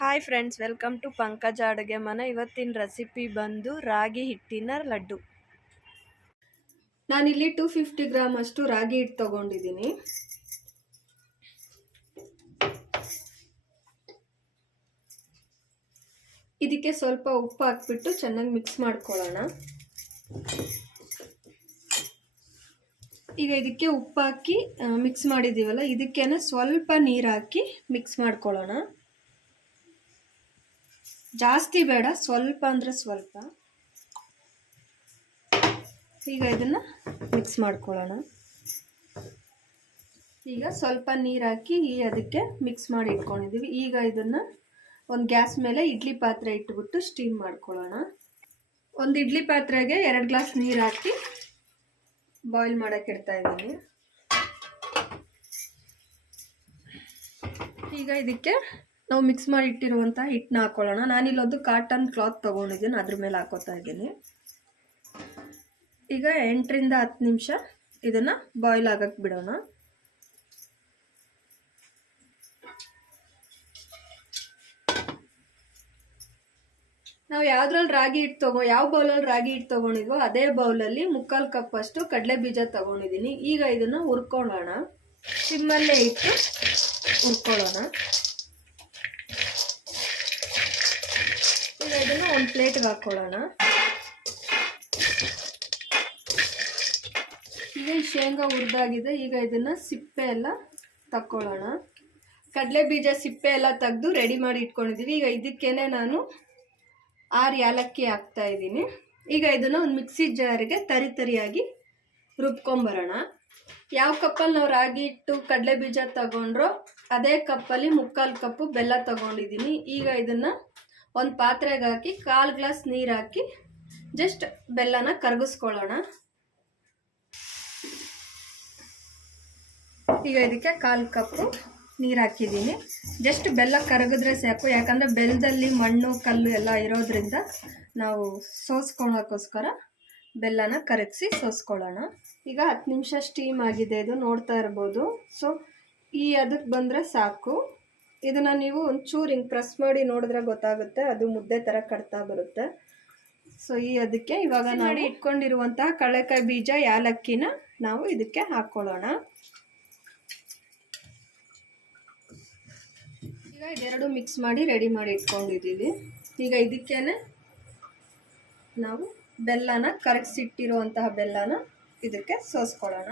Hi friends, welcome to ಪಂಕಜ ಅಡುಗೆ ಮನೆ. ಇವತ್ತಿನ ರೆಸಿಪಿ ಬಂದು ರಾಗಿ ಹಿಟ್ಟಿನ ಲಡ್ಡು. ನಾನಿಲ್ಲಿ 250 ಗ್ರಾಮ್ ಅಷ್ಟು ರಾಗಿ ಹಿಟ್ಟು ತಗೊಂಡಿದ್ದೀನಿ. ಇದಕ್ಕೆ ಸ್ವಲ್ಪ ಉಪ್ಪು ಹಾಕ್ಬಿಟ್ಟು ಚೆನ್ನಾಗಿ ಮಿಕ್ಸ್ ಮಾಡ್ಕೊಳ್ಳೋಣ. ಈಗ ಇದಕ್ಕೆ ಉಪ್ಪು ಹಾಕಿ ಮಿಕ್ಸ್ ಮಾಡಿದ್ದೀವಲ್ಲ, ಇದಕ್ಕೇನೆ ಸ್ವಲ್ಪ ನೀರು ಹಾಕಿ ಮಿಕ್ಸ್ ಮಾಡ್ಕೊಳ್ಳೋಣ. ಜಾಸ್ತಿ ಬೇಡ, ಸ್ವಲ್ಪ ಅಂದರೆ ಸ್ವಲ್ಪ. ಈಗ ಇದನ್ನು ಮಿಕ್ಸ್ ಮಾಡ್ಕೊಳ್ಳೋಣ. ಈಗ ಸ್ವಲ್ಪ ನೀರು ಹಾಕಿ ಅದಕ್ಕೆ ಮಿಕ್ಸ್ ಮಾಡಿ ಇಟ್ಕೊಂಡಿದ್ದೀವಿ. ಈಗ ಇದನ್ನು ಒಂದು ಗ್ಯಾಸ್ ಮೇಲೆ ಇಡ್ಲಿ ಪಾತ್ರೆ ಇಟ್ಬಿಟ್ಟು ಸ್ಟೀಮ್ ಮಾಡ್ಕೊಳ್ಳೋಣ. ಒಂದು ಇಡ್ಲಿ ಪಾತ್ರೆಗೆ 2 ಗ್ಲಾಸ್ ನೀರು ಹಾಕಿ ಬಾಯ್ಲ್ ಮಾಡೋಕ್ಕೆ ಇಡ್ತಾ ಇದ್ದೀನಿ. ಈಗ ಇದಕ್ಕೆ ನಾವು ಮಿಕ್ಸ್ ಮಾಡಿ ಇಟ್ಟಿರುವಂಥ ಹಿಟ್ಟನ್ನ ಹಾಕೊಳ್ಳೋಣ. ನಾನಿಲ್ಲೊಂದು ಕಾಟನ್ ಕ್ಲಾತ್ ತೊಗೊಂಡಿದ್ದೀನಿ, ಅದ್ರ ಮೇಲೆ ಹಾಕೋತಾ ಇದ್ದೀನಿ. ಈಗ 8 ರಿಂದ 10 ನಿಮಿಷ ಇದನ್ನು ಬಾಯ್ಲ್ ಆಗಕ್ಕೆ ಬಿಡೋಣ. ನಾವು ಯಾವುದ್ರಲ್ಲಿ ರಾಗಿ ಹಿಟ್ಟು ಯಾವ ಬೌಲಲ್ಲಿ ರಾಗಿ ಹಿಟ್ಟು ತೊಗೊಂಡಿದ್ವೋ ಅದೇ ಬೌಲಲ್ಲಿ 3/4 ಕಪ್ ಅಷ್ಟು ಕಡಲೆ ಬೀಜ ತೊಗೊಂಡಿದ್ದೀನಿ. ಈಗ ಇದನ್ನು ಹುರ್ಕೊಳ್ಳೋಣ. ಸಿಮ್ಮಲ್ಲೇ ಇಟ್ಟು ಹುರ್ಕೊಳ್ಳೋಣ. ಈಗ ಇದನ್ನು ಒಂದು ಪ್ಲೇಟ್ಗೆ ಹಾಕ್ಕೊಳ್ಳೋಣ. ಈಗ ಶೇಂಗಾ ಹುರಿದಾಗಿದೆ. ಈಗ ಇದನ್ನು ಸಿಪ್ಪೆ ಎಲ್ಲ ತಕ್ಕೊಳ್ಳೋಣ. ಕಡಲೆ ಬೀಜ ಸಿಪ್ಪೆ ಎಲ್ಲ ತೆಗೆದು ರೆಡಿ ಮಾಡಿ ಇಟ್ಕೊಂಡಿದ್ದೀವಿ. ಈಗ ಇದಕ್ಕೇನೆ ನಾನು 6 ಏಲಕ್ಕಿ ಹಾಕ್ತಾ ಇದ್ದೀನಿ. ಈಗ ಇದನ್ನು ಒಂದು ಮಿಕ್ಸಿ ಜಾರಿಗೆ ತರಿಯಾಗಿ ರುಬ್ಕೊಂಬರೋಣ. ಯಾವ ಕಪ್ಪಲ್ಲಿ ನಾವು ರಾಗಿ ಹಿಟ್ಟು ಕಡಲೆ ಬೀಜ ತಗೊಂಡ್ರೋ ಅದೇ ಕಪ್ಪಲ್ಲಿ 3/4 ಕಪ್ಪು ಬೆಲ್ಲ ತಗೊಂಡಿದ್ದೀನಿ. ಈಗ ಇದನ್ನು ಒಂದು ಪಾತ್ರೆಗೆ ಹಾಕಿ 1/4 ಗ್ಲಾಸ್ ನೀರು ಹಾಕಿ ಜಸ್ಟ್ ಬೆಲ್ಲನ ಕರಗಿಸ್ಕೊಳ್ಳೋಣ. ಈಗ ಇದಕ್ಕೆ 1/4 ಕಪ್ಪು ನೀರು ಹಾಕಿದ್ದೀನಿ. ಜಸ್ಟ್ ಬೆಲ್ಲ ಕರಗಿದ್ರೆ ಸಾಕು, ಯಾಕಂದರೆ ಬೆಲ್ಲದಲ್ಲಿ ಮಣ್ಣು ಕಲ್ಲು ಎಲ್ಲ ಇರೋದ್ರಿಂದ ನಾವು ಸೋಸ್ಕೊಳ್ಳೋಕ್ಕೋಸ್ಕರ ಬೆಲ್ಲನ ಕರಗಿಸಿ ಸೋಸ್ಕೊಳ್ಳೋಣ. ಈಗ 10 ನಿಮಿಷ ಸ್ಟೀಮ್ ಆಗಿದೆ, ಇದು ನೋಡ್ತಾ ಇರ್ಬೋದು. ಸೊ ಅದಕ್ಕೆ ಬಂದರೆ ಸಾಕು. ಇದನ್ನು ನೀವು ಒಂಚೂರು ಹಿಂಗೆ ಪ್ರೆಸ್ ಮಾಡಿ ನೋಡಿದ್ರೆ ಗೊತ್ತಾಗುತ್ತೆ, ಅದು ಮುದ್ದೆ ಥರ ಕಟ್ತಾ ಬರುತ್ತೆ. ಸೊ ಅದಕ್ಕೆ ಇವಾಗ ಮಾಡಿ ಇಟ್ಕೊಂಡಿರುವಂತಹ ಕಡಲೆಕಾಯಿ ಬೀಜ ಏಲಕ್ಕಿನ ನಾವು ಇದಕ್ಕೆ ಹಾಕ್ಕೊಳ್ಳೋಣ. ಈಗ ಇದೆರಡು ಮಿಕ್ಸ್ ಮಾಡಿ ರೆಡಿ ಮಾಡಿ ಇಟ್ಕೊಂಡಿದ್ದೀವಿ. ಈಗ ಇದಕ್ಕೇನೆ ನಾವು ಬೆಲ್ಲನ ಕರಗಿಸಿಟ್ಟಿರುವಂತಹ ಬೆಲ್ಲನ ಇದಕ್ಕೆ ಸೋಸ್ಕೊಳ್ಳೋಣ.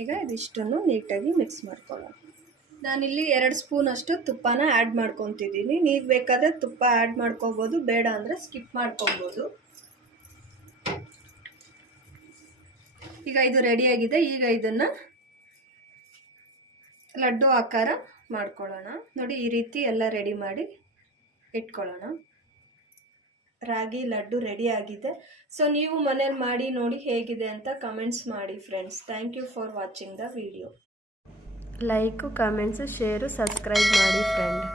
ಈಗ ಇದಿಷ್ಟನ್ನು ನೀಟಾಗಿ ಮಿಕ್ಸ್ ಮಾಡ್ಕೊಳ್ಳೋಣ. ನಾನಿಲ್ಲಿ 2 ಸ್ಪೂನ್ ಅಷ್ಟು ತುಪ್ಪನ ಆ್ಯಡ್ ಮಾಡ್ಕೊತಿದ್ದೀನಿ. ನೀವು ಬೇಕಾದರೆ ತುಪ್ಪ ಆ್ಯಡ್ ಮಾಡ್ಕೊಬೋದು, ಬೇಡ ಅಂದರೆ ಸ್ಕಿಪ್ ಮಾಡ್ಕೊಬೋದು. ಈಗ ಇದು ರೆಡಿಯಾಗಿದೆ. ಈಗ ಇದನ್ನು ಲಡ್ಡು ಆಕಾರ ಮಾಡ್ಕೊಳ್ಳೋಣ. ನೋಡಿ, ಈ ರೀತಿ ಎಲ್ಲ ರೆಡಿ ಮಾಡಿ ಇಟ್ಕೊಳ್ಳೋಣ. ರಾಗಿ ಲಡ್ಡು ರೆಡಿ ಆಗಿದೆ. ಸೊ ನೀವು ಮನೇಲಿ ಮಾಡಿ ನೋಡಿ ಹೇಗಿದೆ ಅಂತ ಕಮೆಂಟ್ಸ್ ಮಾಡಿ friends. Thank you for watching the video. Like, comments, share, subscribe ಮಾಡಿ ಫ್ರೆಂಡ್.